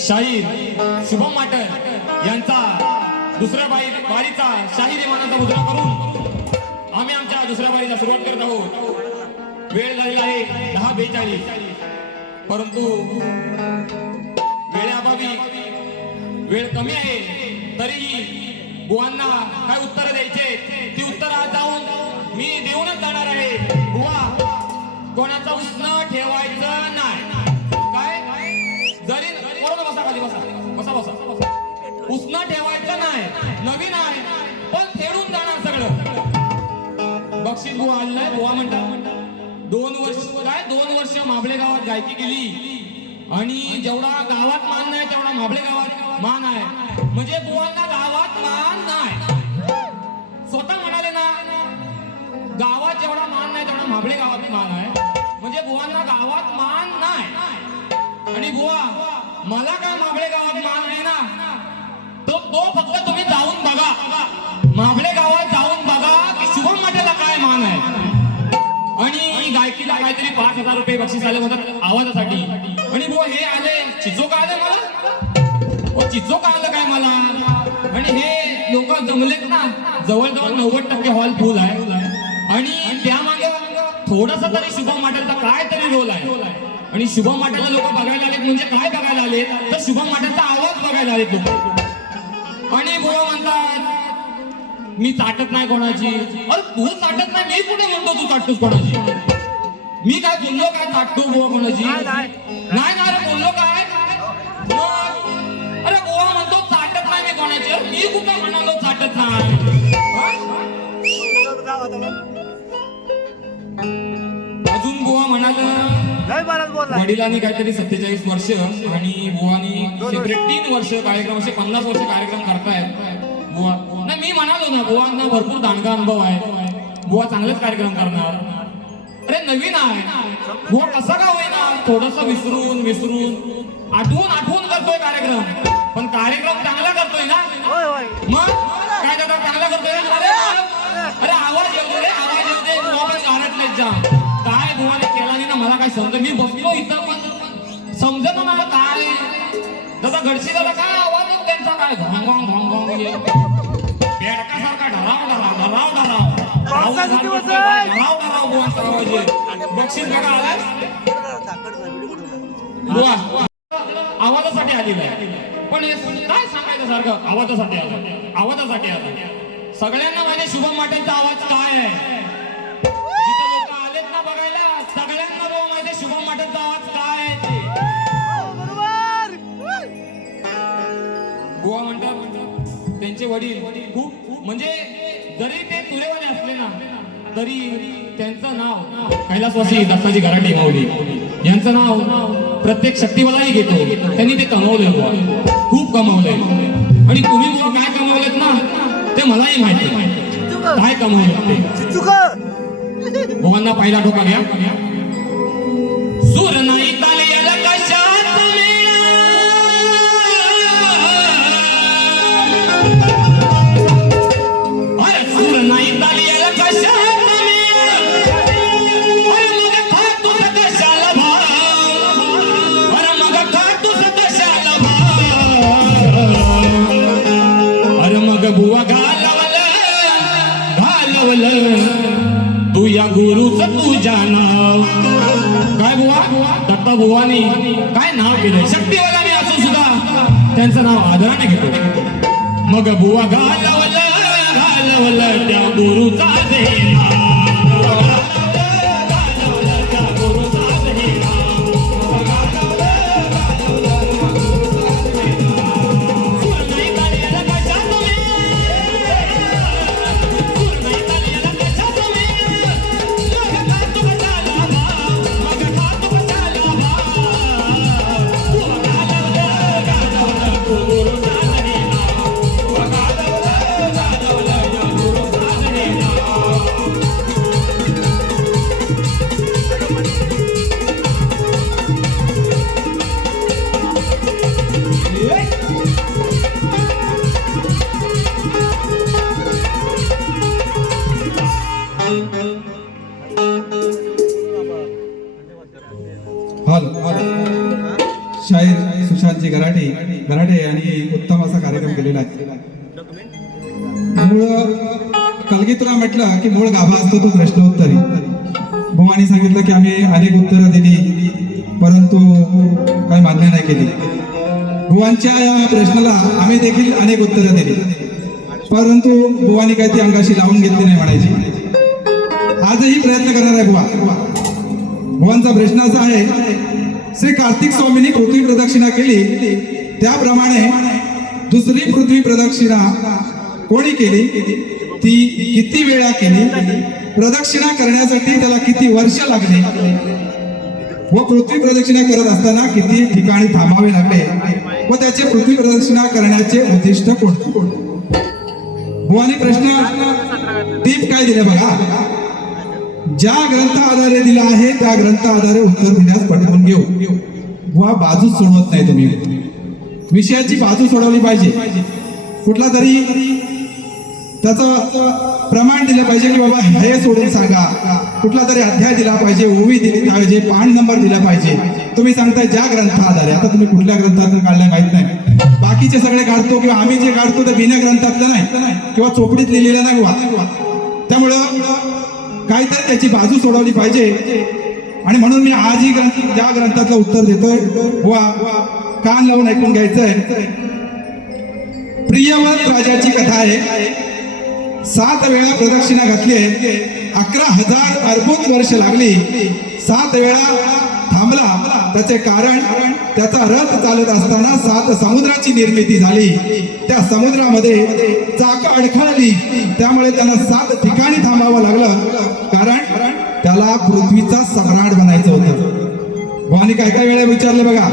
शाहीर शुभम माटर यांचा दुसऱ्या बारीचा शाहीर मानाचा मुद्रा करून आम्ही आमच्या दुसऱ्या बारीला सुरुवात करत आहोत। वेळ झालेला आहे 10:42, परंतु वेळेअभावी वेळ कमी आहे, तरीही बुवांना काय उत्तर द्यायचे ती उत्तर आज जाऊन मी देऊनच जाणार आहे। बुवा, कोणाचा उष्ण ठेवायचं नाही, जरी बसा खाली बसा बसा बसा उष्ण ठेवायचं नाही, नवीन आहे पण फेडून जाणार सगळं। बक्षीस बुवा आलाय, बुवा म्हणतात 2 वर्ष माबळे गावात गायकी केली आणि जेवढा गावात मान नाही तेवढा माबळे गावात मान आहे। म्हणजे बुवांना गावात मान नाही, स्वतः म्हणाले ना, गावात जेवढा मान नाही तेवढा माबळे गावात मान आहे, म्हणजे बुवांना गावात मान नाही। आणि बुवा, मला काय माबळे गावात मान नाही ना, तो फक्त तुम्ही जाऊन बघा, माबळे गावात जाऊन बघा की शुभम माटेला काय मान आहे। आणि गायकीला काहीतरी 5,000 रुपये बक्षीस आले होतात आवाजासाठी। आणि बुवा हे आले, चिचो का आले मला, चिचो का आलं काय मला। आणि हे लोक जमलेत ना, जवळजवळ 90% हॉल फुल आहे आणि त्यामागे थोडासा तरी शुभम माटेचा काय तरी रोल आहे। आणि शुभम माटेला लोक बघायला आलेत, म्हणजे काय बघायला आलेत तर शुभम माटेचा आवाज बघायला आलेत लोक। आणि बुवा म्हणतात मी चाटत नाही कोणाची। अरे तू चाटत नाही, मी कुठे म्हणतो तू चाटतोस कोणाची, मी काय बोललो काय चाटतो बुवा कोणाची, नाही ना रे बोललो काय। अरे बुवा म्हणतो चाटत नाही मी कोणाची, मी कुठे म्हणालो चाटत नाही। अजून बुवा म्हणाल वडिलांनी काहीतरी 47 वर्ष आणि बुवानी सेपरेट 3 वर्ष कार्यक्रम, असे 50 वर्ष कार्यक्रम करतायत बुवा। नाही मी म्हणालो ना, बुवांना भरपूर दांडगा अनुभव आहे, बुवा चांगलेच कार्यक्रम करणार। अरे नवीन आहे बुवा, कसा का होईना थोडस विसरून आठवून करतोय कार्यक्रम, पण कार्यक्रम चांगला करतोय ना। मग काय दादा चांगला करतोय, अरे आवाज येऊ दे, आवाज येऊ दे, गाणत नाही जा काय बुवाने केला नाही ना, मला काय समज, मी बसलो इथं पण समजत ना मला काय दादा घडशी दादा काय आवाज त्यांचा काय घोंगोंग घोंगोंग बेडकासारखा ढराव बुवांचा आवाज आहे। बक्षीस बघा आला बुवा आवाजासाठी आलेला आहे, पण काय सांगायचं सारखं आवाजासाठी आलं। सगळ्यांना माझ्या शुभम माटेचा आवाज काय आहे, सगळ्यांना माहिती शुभम माटेचा आवाज काय आहे। बुवा म्हणतात त्यांचे वडील खूप म्हणजे जरी ते तुरेवाले असले ना, तरी त्यांचं नाव कैलासवासी दत्ताजी गराटे माऊली यांचं नाव प्रत्येक शक्तीवालाही घेतो, त्यांनी ते कमवलंय, खूप कमवलंय। आणि तुम्ही बुवा काय कमवलेत ना ते मलाही माहिती काय कमवलं ते। बुवांना पहिला ठोका घ्या, सूर नाही ताली याला कशात मिळा, अरे सूर नाही ताली याला कशात मिळा, अरे मग तुझं कशाला भा आता बुवानी काय नाव केलंय, शक्तिवाला मी असून सुद्धा त्यांचं नाव आदराने घेतो. मग बुवा घालवलं त्या गुरुचा देणा, शाहीर सुशांतजी गराटे यांनी उत्तम असा कार्यक्रम केलेला आहे. मूळ कलगीतुरा म्हटलं की मूळ गाभा असतो तो प्रश्नोत्तरी. भुवानी सांगितलं की आम्ही अनेक उत्तरं दिली परंतु काही मान्य नाही केली. भुवांच्या या प्रश्नाला आम्ही देखील अनेक उत्तरं दिली परंतु भुवानी काही ती अंगाशी लावून घेतली नाही म्हणायची. आजही प्रयत्न करणार आहे बुवा. भुवांचा प्रश्न असा आहे, श्री कार्तिक स्वामींनी पृथ्वी प्रदक्षिणा केली त्याप्रमाणे दुसरी पृथ्वी प्रदक्षिणा कोणी केली, ती किती वेळा केली, प्रदक्षिणा करण्यासाठी त्याला किती वर्ष लागले व पृथ्वी प्रदक्षिणा करत असताना किती ठिकाणी थांबावे लागले व त्याचे पृथ्वी प्रदक्षिणा करण्याचे उद्दिष्ट कोणते. भुवानी प्रश्न टीप काय दिले बघा, ज्या ग्रंथ आधारे दिला आहे त्या ग्रंथ आधारे उत्तर देण्यास पटवून घेऊ. बुवा बाजूच सोडवत नाही तुम्ही, विषयाची बाजू सोडवली पाहिजे. कुठला तरी त्याचं प्रमाण दिलं पाहिजे की बाबा हे सोडून सांगा, कुठला तरी अध्याय दिला पाहिजे, ओवी दिली पाहिजे, पान नंबर दिला पाहिजे. तुम्ही सांगताय ज्या ग्रंथ आधारे, आता तुम्ही कुठल्या ग्रंथातून काढलं माहित नाही. बाकीचे सगळे काढतो किंवा आम्ही जे काढतो ते बिना ग्रंथातलं नाही किंवा चोपडीत लिहिलेलं नाही बुवा. त्यामुळं काहीतरी त्याची बाजू सोडवली पाहिजे आणि म्हणून मी आजही ज्या ग्रंथातलं उत्तर देतोय बुवा कान लावून ऐकून घ्यायचंय. प्रियव्रत राजाची कथा आहे. 7 वेळा प्रदक्षिणा घातली, 11,000 अर्बुद वर्ष लागली. 7 वेळा थांबला. त्याचे कारण त्याचा रथ चालत असताना 7 समुद्राची निर्मिती झाली. त्या समुद्रामध्ये चाक अडखळली त्यामुळे त्यांना 7 ठिकाणी थांबावं लागलं, कारण त्याला पृथ्वीचा सम्राट बनायचं होतं. भवानी काय काय वेळा विचारले बघा,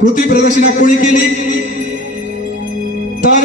पृथ्वी प्रदक्षिणा कोणी केली, तर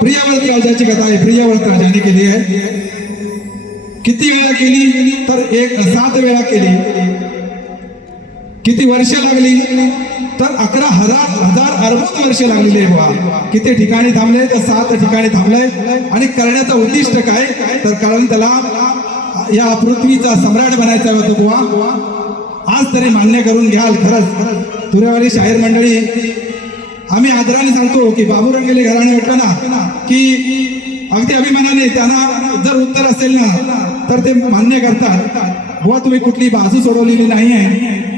प्रियव्रत राजाची कथा आहे. प्रियव्रत राजाने केली आहे. किती वेळा केली, तर 7 वेळा केली. किती वर्ष लागली, तर 11,000 अर्बुद वर्ष लागलेली आहे बुवा. किती ठिकाणी थांबले, तर 7 ठिकाणी थांबले. आणि करण्याचं उद्दिष्ट काय, तर कारण त्याला या पृथ्वीचा सम्राट बनायचा होता बुवा. आज तरी मान्य करून घ्याल. खरंच तुरेवाली शाहीर मंडळी आम्ही आदराने सांगतो की बाबू रंगेले घराणे म्हटलं ना की अगदी अभिमानाने त्यांना जर उत्तर असेल ना तर ते मान्य करतात. बुवा तुम्ही कुठली बाजू सोडवलेली नाही आहे,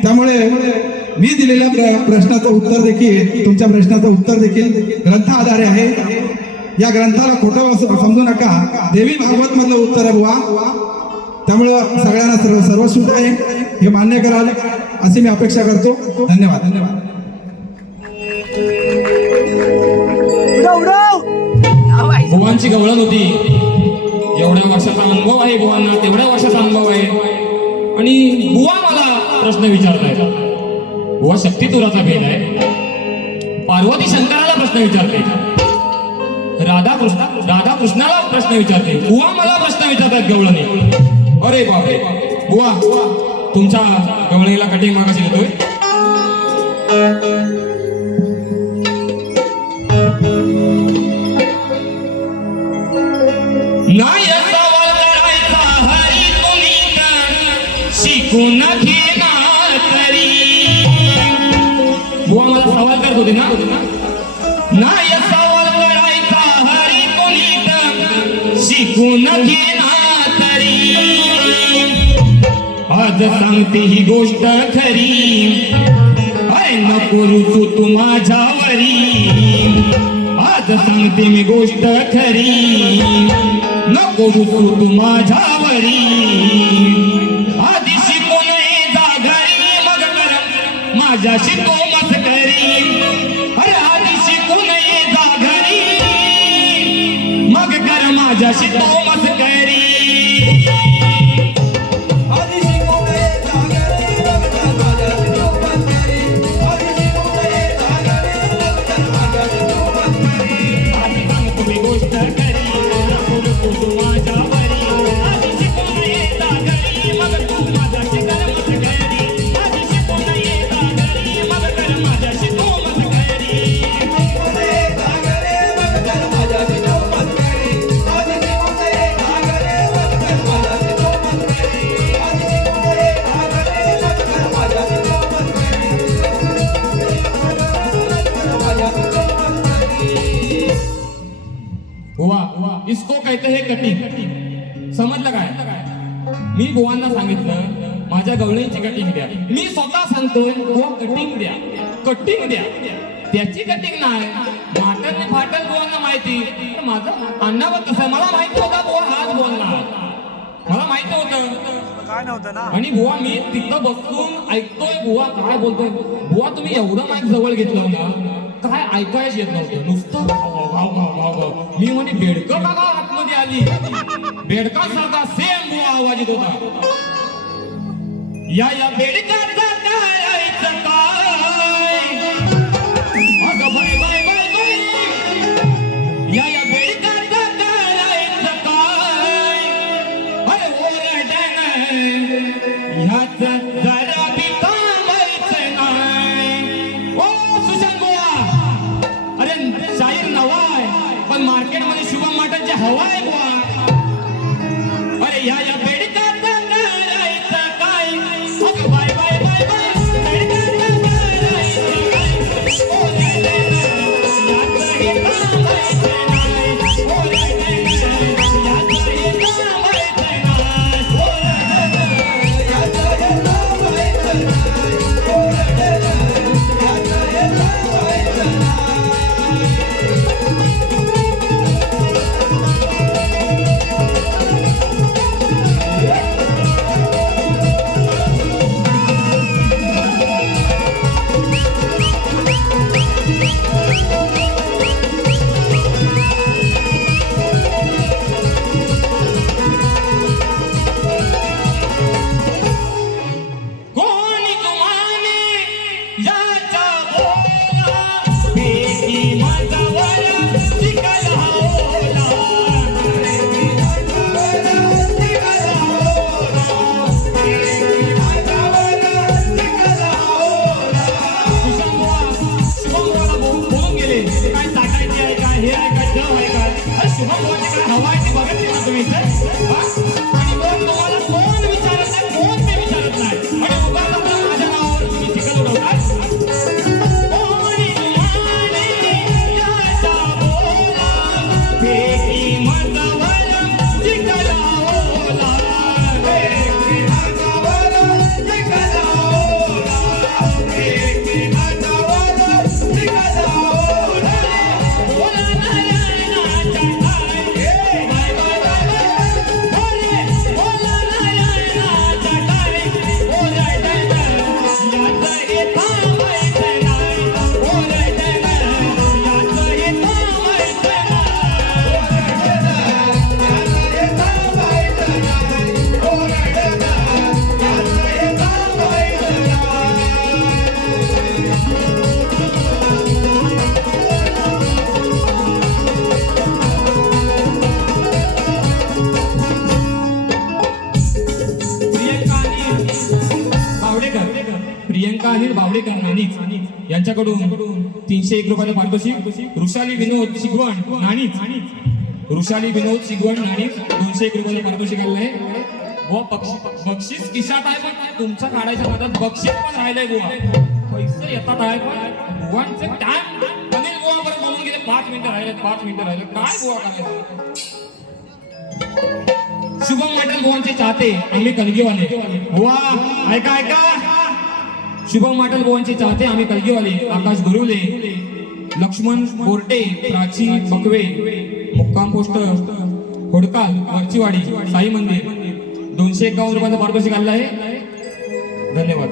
त्यामुळे मी दिलेल्या प्रश्नाचं उत्तर देखील, तुमच्या प्रश्नाचं उत्तर देखील ग्रंथ आधारे आहे. या ग्रंथाला खोटं समजू नका. देवी भागवत मधलं उत्तर आहे बुवा. त्यामुळं सगळ्यांना सर्वश्रुत आहे हे मान्य कराल अशी मी अपेक्षा करतो. धन्यवाद. धन्यवाद. बुवांची गवळण होती. एवढ्या वर्षाचा अनुभव आहे बुवांना, तेवढ्या वर्षाचा अनुभव आहे. आणि बुवा मला प्रश्न विचारलाय. बुवा शक्तितुराचा भेद आहे. पार्वती शंकराला प्रश्न विचारते, राधा कृष्णाला प्रश्न विचारते. बुवा मला प्रश्न विचारतात गवळणी. अरे बापरे. बुवा तुमच्या गवळणीला कटिंग मागाशी देतोय. नाही सवाल करायचा हरी तुम्ही शिकून घेणार तरी. बुवा मला सवाल करत होती ना. नाही सवाल करायचा हरी तुम्ही शिकून घेणार तरी. आज सांगते ही गोष्ट खरी, अरे नको रुसू तू माझ्यावरी. आज सांगते मी गोष्ट खरी, नको रुसू तू माझ्यावरी. आधी शिकून जा घरी, मग कर माझ्याशी तो मस्करी. अरे आधी शिकून जा घरी, मग कर माझ्याशी तो मस्करी. वाह, इसको कहते हैं कटिंग. समजलं काय? मी बुवांना सांगितलं माझ्या गवळींची कटिंग द्या. मी स्वतः सांगतोय बुवा कटिंग द्या, कटिंग द्या. त्याची कटिंग नाही, फाटल फाटल बुवांना माहिती. तर माझं अण्णावर कसं मला माहिती होता बुवा हाच बोलणार, मला माहिती होतं काय नव्हतं ना. आणि बुवा मी तिथं बसून ऐकतोय बुवा काय बोलतोय. बुवा तुम्ही एवढं माईक जवळ घेतलं ना, काय ऐकायच येत नव्हतं, नुसतं मी म्हणे बेडकं बघा आतमध्ये आली. बेडका सारखा सेम बुवा आवाज येत होता. या बेडकाचा करायचं काय, अगं बाय बाय बाय बाय. या बेडकाचा करायचं काय, अरे ओरडण ह्याच जरा बी थांबायचं नाही. ओ सुशांत बुवा, अरे शाहीर नवा आहे पण मार्केटमध्ये शुभम माटांची हवा आहे बुवा. अरे या बेडकाचा करायचं काय, अगं बाय बाय बाय बाय. बेडकाचा करायचं काय, ओरडण ह्याच हे थांबायचं नाही. ओरडण ह्याच हे थांबायचं नाही. कोणी तुम्हाने याचा बोला, बेटी माझावर शिकला ओला. शुभमला बोलून गेले काय टाकायचे आहे काय, हे आहे काय, जव आहे काय. अरे शुभम बोलते काय हवा आहे ती बघत नाही ना तुम्ही इथे, हा? आणि मग तुम्हाला कोण विचारत नाही, कोण ते विचारत नाही. आणि उगाच आपल्या माझ्या नावावर तुम्ही चिखल उडवताय. कोणी तुम्हाने याचा बोला, बेटी माझावर चिखला ओला. बेटी माझावर चिखला ओला. बेटी माझावर चिखला ओला. ओला नारायणाचा काय, बाय बाय बाय बाय. ओले ओला नारायणाचा काय, ओरडण याचं हे थांबायचं नाही. ओरडण याचं हे थांबायचं नाही. ओरडण याचं हे थांबायचं नाही. ओरडण याचं हे थांबायचं प्रियंका अनिल बावडेकर नाणीच यांच्याकडून 301 रुपयाचं पारितोषिक. वृषाली विनोद शिगवण नाणीच. वृषाली विनोद शिगवण नाणीच 201 रुपयाचं पारितोषिक आलेलं आहे. बुवा बक्षीस खिशात आहे पण तुमच्या काढायच्या नादात बक्षीस पण राहिलंय बुवा. पैसे येतात आहे पण बुवांचे टाइम. अनिल बुवा बरं बोलून गेले 5 मिनिटं राहिले, 5 मिनिटं राहिले. काय बुवा करायचं. शुभम मटल बुवांचे चाहते आम्ही कलगीवाले. वा ऐका ऐका, शुभम मटल बुवांचे चाहते आम्ही कलगीवाले. आकाश गुरुले, लक्ष्मण बोर्टे, प्राची बकवे, मुक्काम पोस्ट होडकाल, वरचीवाडी, साई मंदिर 251 रुपयाचं पारितोषिक आलेलं आहे. धन्यवाद.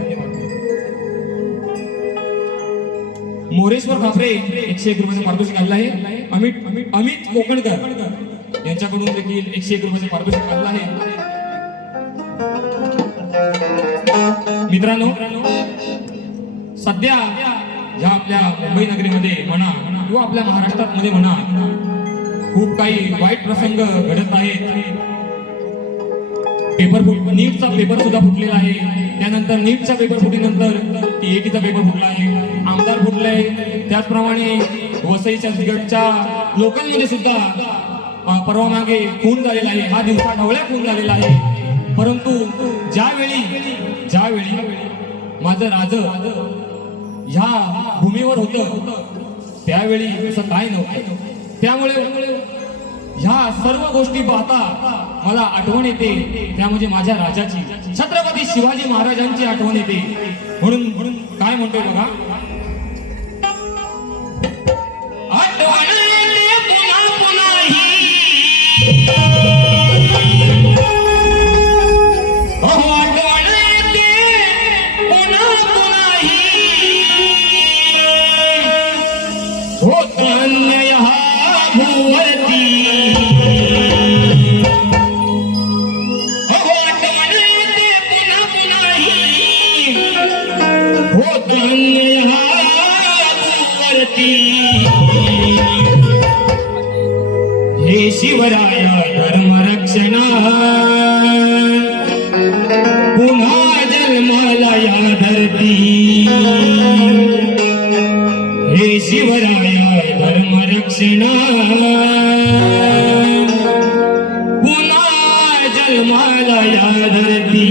मोरेश्वर खापरे 101 रुपयाचं पारितोषिक आलेलं आहे. अमित कोकणकर यांच्याकडून देखील 101 रुपयाचे पारितोषिक आलेलं आहे. मित्रांनो, सध्या ह्या आपल्या मुंबई नगरीमध्ये म्हणा किंवा आपल्या महाराष्ट्रात मध्ये म्हणा खूप काही वाईट प्रसंग घडत आहेत. नीटचा पेपर सुद्धा फुटलेला आहे. त्यानंतर नीटच्या पेपर फुटीनंतर टीएटीचा पेपर फुटला आहे, आमदार फुटले. त्याचप्रमाणे वसईच्या सिगटच्या लोकांमध्ये सुद्धा परवा मागे खून झालेला आहे. हा दिवसा ढवळ्या खून झालेला आहे. परंतु ज्यावेळी माझं राज ह्या भूमीवर होतं त्यावेळी असं काय नव्हतं. त्यामुळे ह्या सर्व गोष्टी पाहता मला आठवण येते, त्या म्हणजे माझ्या राजाची, छत्रपती शिवाजी महाराजांची आठवण येते. म्हणून काय म्हणतोय बघा, आठवण येते पुन्हा पुन्हाही, अहो आठवण येते पुन्हा पुन्हाही, होत अन्याय हा भूवरती, हे शिवराया धर्मरक्षणा पुन्हा जन्माला या धरती. हे शिवराया धर्मरक्षणा पुन्हा जन्माला या धरती.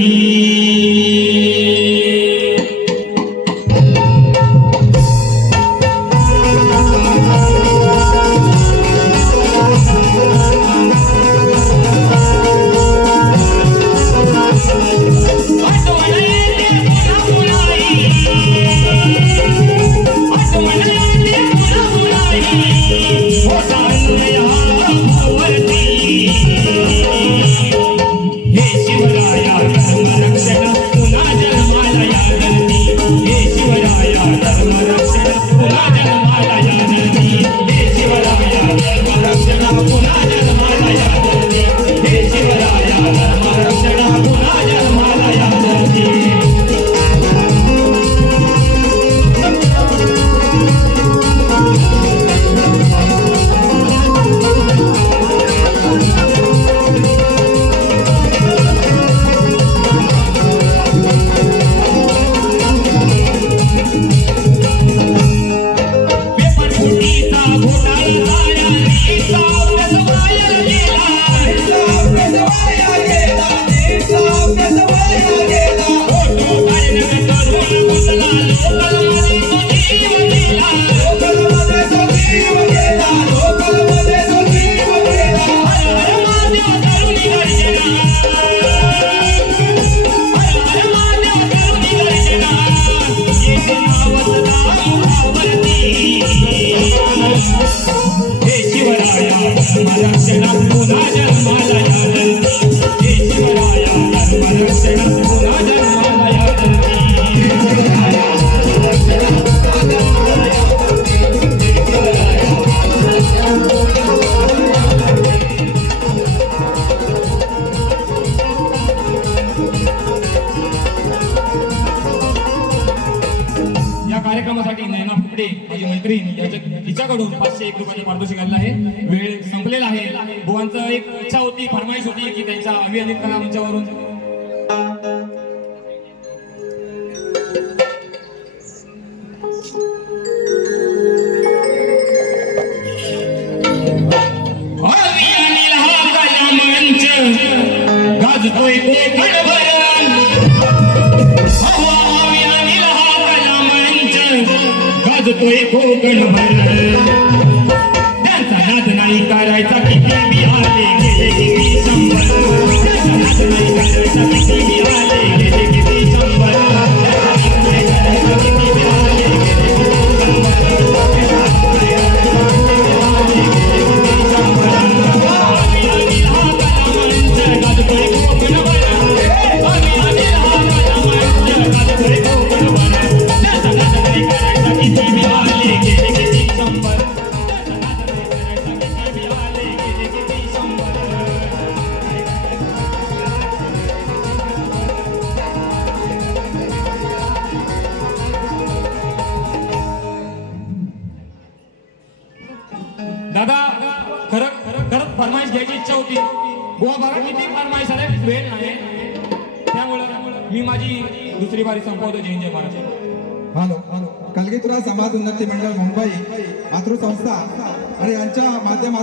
कार्यक्रमासाठी नैना फुकडे माझी मैत्रीण तिच्याकडून 501 रुपयाचे पारितोषिक आलेलं आहे. वेळ संपलेला आहे. बुवांचं एक इच्छा होती, फरमाईश होती की त्यांच्या अभियानित कला मंचावरून गाजतोय कोकणभर, त्यांचा नाद नाही करायचा, किती मी आले गेले किती 100. दादा खरंच फरमाईश घ्यायची इच्छा होती. बुवा बघा किती फरमाईश आहे, वेळ नाही. त्यामुळं मी माझी दुसरी बारी संपवतो. जय जय महाराज. हॅलो, कलगीतुरा समाज उन्नती मंडळ मुंबई मातृसंस्था आणि यांच्या माध्यमातून